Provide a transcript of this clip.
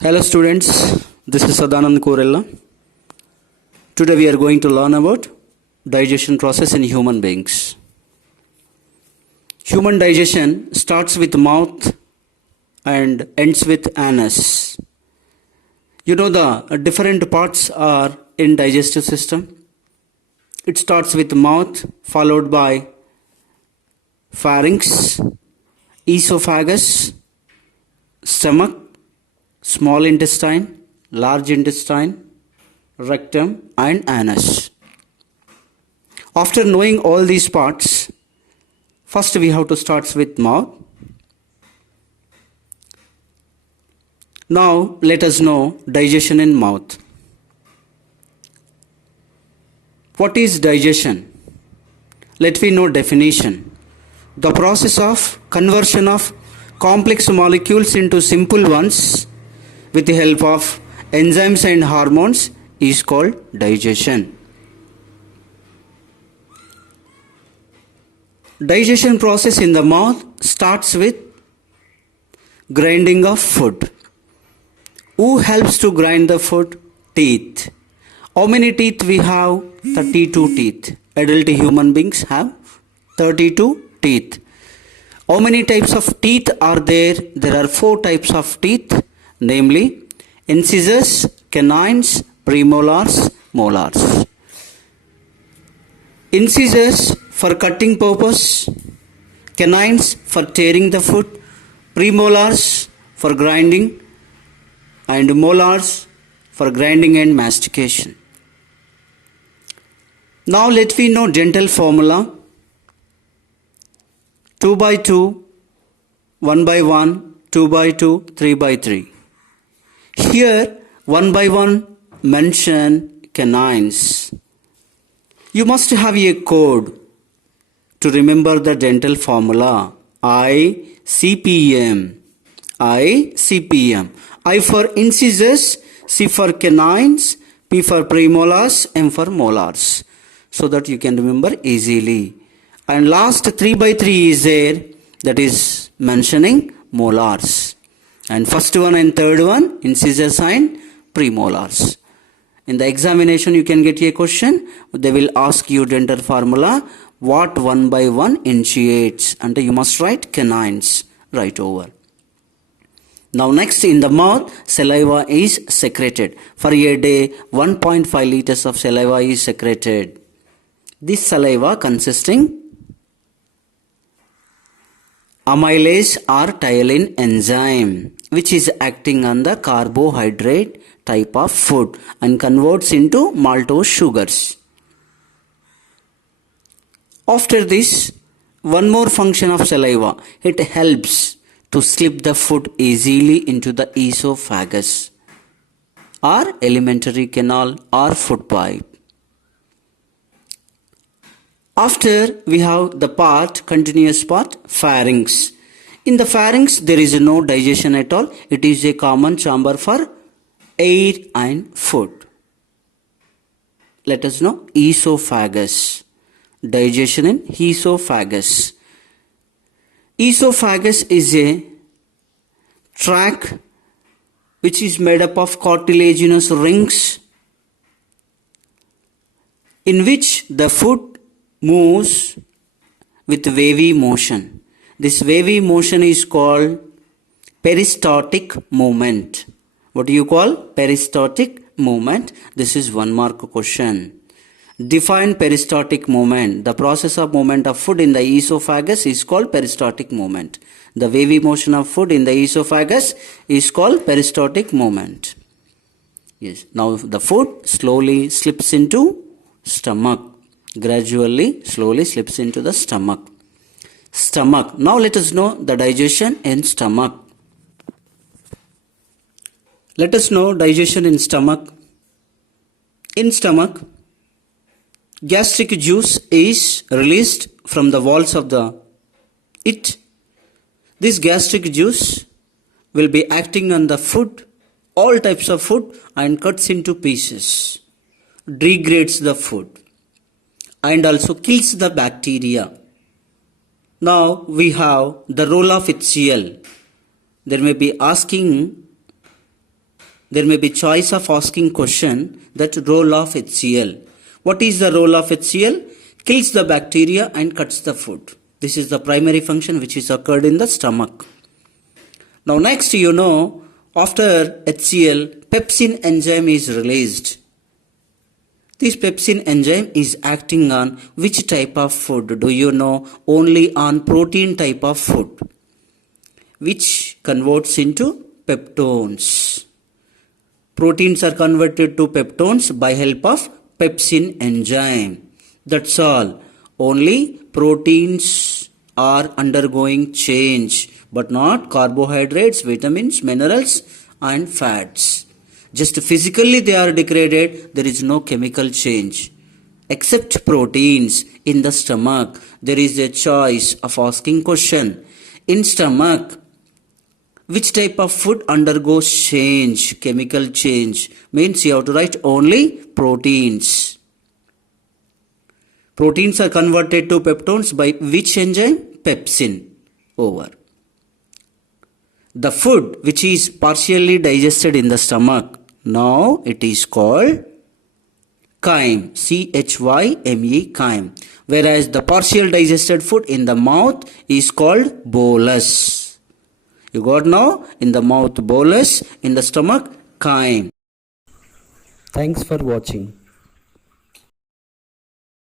Hello students, this is Sadanand Korella. Today we are going to learn about digestion process in human beings. Human digestion starts with mouth and ends with anus. You know the different parts are in digestive system. It starts with mouth followed by pharynx, esophagus, stomach, small intestine, large intestine, rectum and anus. After knowing all these parts, first we have to start with mouth. Now let us know digestion in mouth. What is digestion? Let me know definition. The process of conversion of complex molecules into simple ones with the help of enzymes and hormones is called digestion. Digestion process in the mouth starts with grinding of food. Who helps to grind the food? Teeth. How many teeth we have? 32 teeth. Adult human beings have 32 teeth. How many types of teeth are there? There are 4 types of teeth, namely incisors, canines, premolars, molars. Incisors for cutting purpose, canines for tearing the food, premolars for grinding, and molars for grinding and mastication. Now let me know dental formula. 2 by 2, 1 by 1, 2 by 2, 3 by 3. Here 1 by 1 mention canines. You must have a code to remember the dental formula. ICPM. ICPM. I for incisors, C for canines, P for premolars, M for molars. So that you can remember easily. And last 3 by 3 is there, that is mentioning molars. And first one and third one, incisors and premolars. In the examination you can get a question, they will ask you dental formula, what 1 by 1 initiates, and you must write canines right over. Now next, in the mouth, saliva is secreted. For a day, 1.5 liters of saliva is secreted. This saliva consisting amylase or ptyalin enzyme, which is acting on the carbohydrate type of food and converts into maltose sugars. After this, one more function of saliva, it helps to slip the food easily into the esophagus or alimentary canal or food pipe. After we have the part, continuous part, pharynx. In the pharynx there is no digestion at all. It is a common chamber for air and food. Let us know esophagus. Digestion in esophagus. Esophagus is a tract which is made up of cartilaginous rings in which the food moves with wavy motion. This wavy motion is called peristaltic movement. What do you call peristaltic movement? This is 1 mark question. Define peristaltic movement. The process of movement of food in the esophagus is called peristaltic movement. The wavy motion of food in the esophagus is called peristaltic movement. Yes. Now the food slowly slips into stomach. Gradually, slowly slips into the stomach. Stomach. Now let us know the digestion in stomach. Let us know digestion in stomach. In stomach, gastric juice is released from the walls of it. This gastric juice will be acting on the food, all types of food, and cuts into pieces, degrades the food, and also kills the bacteria. Now we have the role of HCl. There may be asking There may be choice of asking question that role of HCl. What is the role of HCl? Kills the bacteria and cuts the food. This is the primary function which is occurred in the stomach. Now next after HCl, pepsin enzyme is released. This pepsin enzyme is acting on which type of food? Do you know? Only on protein type of food, which converts into peptones. Proteins are converted to peptones by help of pepsin enzyme. That's all. Only proteins are undergoing change, but not carbohydrates, vitamins, minerals and fats. Just physically they are degraded, there is no chemical change. Except proteins in the stomach, there is a choice of asking question. In stomach, which type of food undergoes change, chemical change? Means you have to write only proteins. Proteins are converted to peptones by which enzyme? Pepsin. Over. The food which is partially digested in the stomach, now it is called chyme, chyme, chyme. Whereas the partial digested food in the mouth is called bolus. You got now? In the mouth bolus, in the stomach chyme. Thanks for watching.